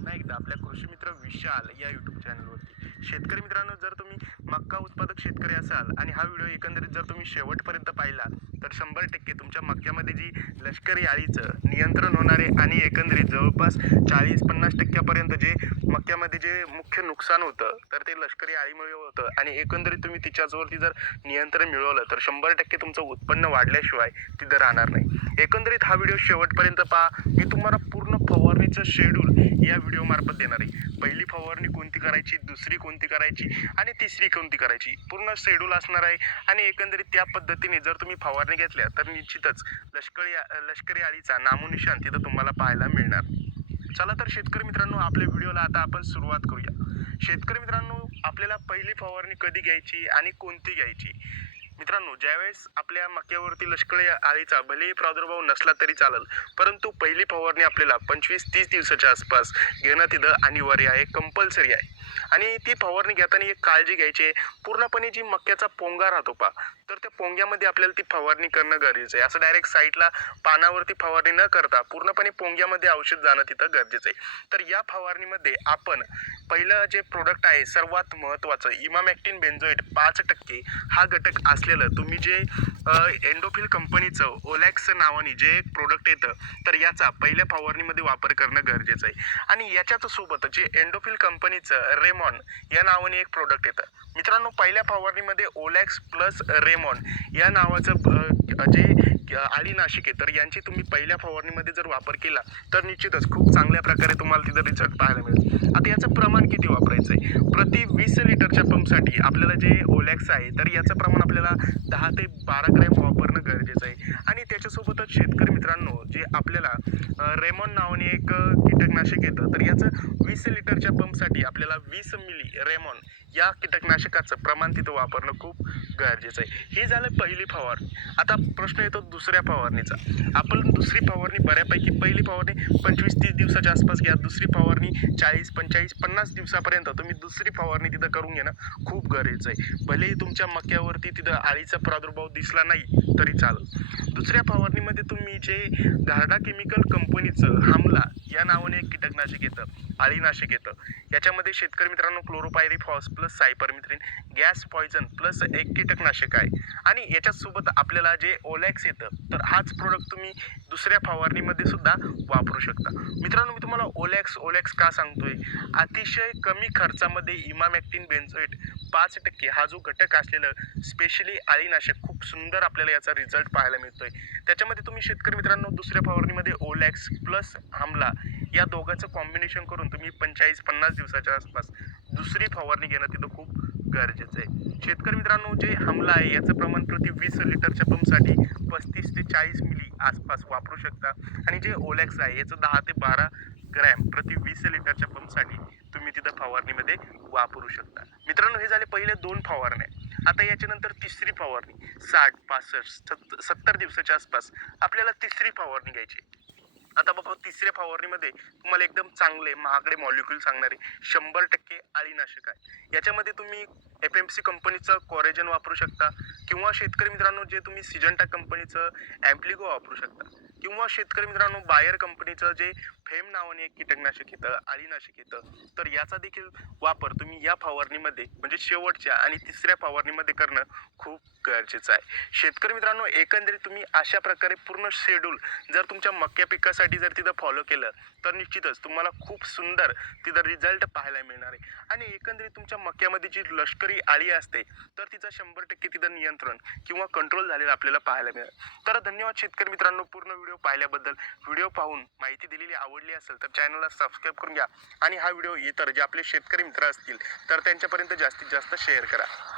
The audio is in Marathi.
पुन्हा एकदा आपल्या कृषी मित्र विशाल या यूट्यूब चॅनलवरती. शेतकरी मित्रांनो, जर तुम्ही मक्का उत्पादक शेतकरी असाल आणि हा व्हिडिओ एकंदरीत जर तुम्ही शेवटपर्यंत पाहिला तर 100% तुमच्या मक्यामध्ये जी लष्करी अळीचं नियंत्रण होणार आहे आणि एकंदरीत जवळपास 40-50% जे मक्यामध्ये जे मुख्य नुकसान होतं तर ते लष्करी अळीमुळे होतं आणि एकंदरीत तुम्ही तिच्यावरती जर नियंत्रण मिळवलं तर 100% तुमचं उत्पन्न वाढल्याशिवाय तिथं राहणार नाही. एकंदरीत हा व्हिडिओ शेवटपर्यंत पहा. मी तुम्हाला पूर्ण फवारणीचं शेड्यूल या व्हिडिओ मार्फत देणार आहे. पहिली फवारणी कोणती करायची, दुसरी कोणती करायची आणि तिसरी कोणती करायची, पूर्ण शेड्यूल असणार आहे. आणि एकंदरीत त्या पद्धतीने जर तुम्ही फवारणी घेतल्या तर निश्चितच लष्करी अळीचा नामोनिशाण तिथं तुम्हाला पाहायला मिळणार. चला तर शेतकरी मित्रांनो, आपल्या व्हिडिओला आता आपण सुरुवात करूया. शेतकरी मित्रांनो, आपल्याला पहिली फवारणी कधी घ्यायची आणि कोणती घ्यायची? मित्रांनो, ज्यावेळेस आपल्या मक्यावरती लष्करी अळीचा भलेही प्रादुर्भाव नसला तरी चालेल, परंतु पहिली फवारणी आपल्याला 25-30 दिवसाच्या आसपास घेणं तिथं अनिवार्य आहे, कंपल्सरी आहे. आणि ती फवारणी घेताना एक काळजी घ्यायची आहे. पूर्णपणे जी मक्याचा पोंगा राहतो पहा, तर त्या पोंग्यामध्ये आपल्याला ती फवारणी करणं गरजेचं आहे. असं डायरेक्ट साईडला पानावरती फवारणी न करता पूर्णपणे पोंग्यामध्ये औषध जाणं तिथं गरजेचं आहे. तर या फवारणीमध्ये आपण पहिलं जे प्रोडक्ट आहे सर्वात महत्त्वाचं इमामॅक्टिन बेन्झोएट 5% हा घटक असलेलं तुम्ही जे एंडोफिल कंपनीचं ओलॅक्स नावाने जे एक प्रोडक्ट येतं तर याचा पहिल्या फवारणीमध्ये वापर करणं गरजेचं आहे. आणि याच्याच सोबत जे एंडोफिल कंपनीचं रेमॉन या नावाने एक प्रोडक्ट येतं. मित्रांनो, पहिल्या फवारणीमध्ये ओलॅक्स प्लस रेमॉन या नावाचं जे अळीनाशक आहे तर यांची तुम्ही पहिल्या फवारणीमध्ये जर वापर केला तर निश्चितच खूप चांगल्या प्रकारे तुम्हाला तिथं रिझल्ट पाहायला मिळेल. आता याचं प्रमाण किती वापरायचं आहे? प्रति 20 लिटरच्या पंपसाठी आपल्याला जे ओलॅक्स आहे तर याचं प्रमाण आपल्याला 10 ते 12 ग्रॅम वापरणं गरजेचं आहे. आणि त्याच्यासोबतच शेतकरी मित्रांनो, जे आपल्याला रेमॉन नावाने एक कीटकनाशक येतं तर याचं 20 लिटरच्या पंपसाठी आपल्याला 20 मिली रेमॉन या कीटकनाशकाचं प्रमाण तिथं वापरणं खूप गरजेचं आहे. हे झालं पहिली फवारणी. आता प्रश्न येतो दुसऱ्या फवारणीचा. आपण दुसरी फवारणी बऱ्यापैकी पहिली फवारणी 25-30 दिवसाच्या आसपास घ्या, दुसरी फवारणी 40, 45, 50 दिवसापर्यंत तुम्ही दुसरी फवारणी तिथं करून घेणं खूप गरजेचं आहे. भलेही तुमच्या मक्यावरती तिथं अळीचा प्रादुर्भाव दिसला नाही तरी चालेल. दुसऱ्या फवारणीमध्ये तुम्ही जे गार्डा केमिकल कंपनीचं हामला या नावाने एक कीटकनाशक येतं, अळीनाशक येतं. याच्यामध्ये शेतकरी मित्रांनो chlorpyrifos plus cypermethrin gas poison plus एक कीटकनाशक आहे. आणि याच्यासोबत आपल्याला जे ओलॅक्स येतं तर हाच प्रोडक्ट तुम्ही दुसऱ्या फवारणीमध्ये सुद्धा वापरू शकता. मित्रांनो, मी तुम्हाला ओलॅक्स का सांगतोय? अतिशय कमी खर्चामध्ये इमामॅक्टिन बेन्झोएट 5% हा जो घटक असलेलं स्पेशली अळीनाशक खूप सुंदर आपल्याला याचा रिझल्ट पाहायला मिळतोय. त्याच्यामध्ये तुम्ही शेतकरी मित्रांनो दुसऱ्या फवारणीमध्ये ओलॅक्स प्लस आमला या दोघांचं कॉम्बिनेशन करून तुम्ही 45-50 दिवसाच्या आसपास दुसरी फवारणी घेणं तिथं खूप गरजेचं आहे. शेतकरी मित्रांनो, जे हमला आहे याचं प्रमाण प्रति 20 लिटरच्या पंपसाठी 35 ते 40 मिली आसपास वापरू शकता. आणि जे ओलॅक्स आहे याचं 10 ते 12 ग्रॅम प्रति 20 लिटरच्या पंपसाठी तुम्ही तिथं फवारणीमध्ये वापरू शकता. मित्रांनो, हे झाले पहिले 2 फवारण्या. आता याच्यानंतर तिसरी फवारणी 60, 65, 70 दिवसाच्या आसपास आपल्याला तिसरी फवारणी घ्यायची. आता बाबा, तिसऱ्या फवारणीमध्ये तुम्हाला एकदम चांगले महागडे मॉलिक्यूल सांगणारे 100% अळीनाशक आहे. याच्यामध्ये तुम्ही FMC कंपनीचं कोरेजन वापरू शकता, किंवा शेतकरी मित्रांनो जे तुम्ही सिजंटा कंपनीचं ॲम्प्लिगो वापरू शकता, किंवा शेतकरी मित्रांनो बायर कंपनीचं जे फेम नावाने एक कीटकनाशक येतं, अळीनाशक येतं, तर याचा देखील वापर तुम्ही या फवारणीमध्ये म्हणजे शेवटच्या आणि तिसऱ्या फवारणीमध्ये करणं खूप गरजेचं आहे. शेतकरी मित्रांनो, एकंदरीत तुम्ही अशा प्रकारे पूर्ण शेड्यूल जर तुमच्या मक्या पिकासाठी जर तिथं फॉलो केलं तर निश्चितच तुम्हाला खूप सुंदर तिथं रिझल्ट पाहायला मिळणार आहे. आणि एकंदरीत तुमच्या मक्यामध्ये जी लष्करी अळी असते तर तिचं 100% तिथं नियंत्रण किंवा कंट्रोल झालेलं आपल्याला पाहायला मिळेल. तर धन्यवाद शेतकरी मित्रांनो, पूर्ण व्हिडिओ पाहिल्याबद्दल. व्हिडिओ पाहून माहिती दिलेली आवडली असेल तर चॅनलला सबस्क्राईब करून घ्या आणि हा व्हिडिओ इतर जे आपले शेतकरी मित्र असतील तर त्यांच्यापर्यंत जास्तीत जास्त शेअर करा.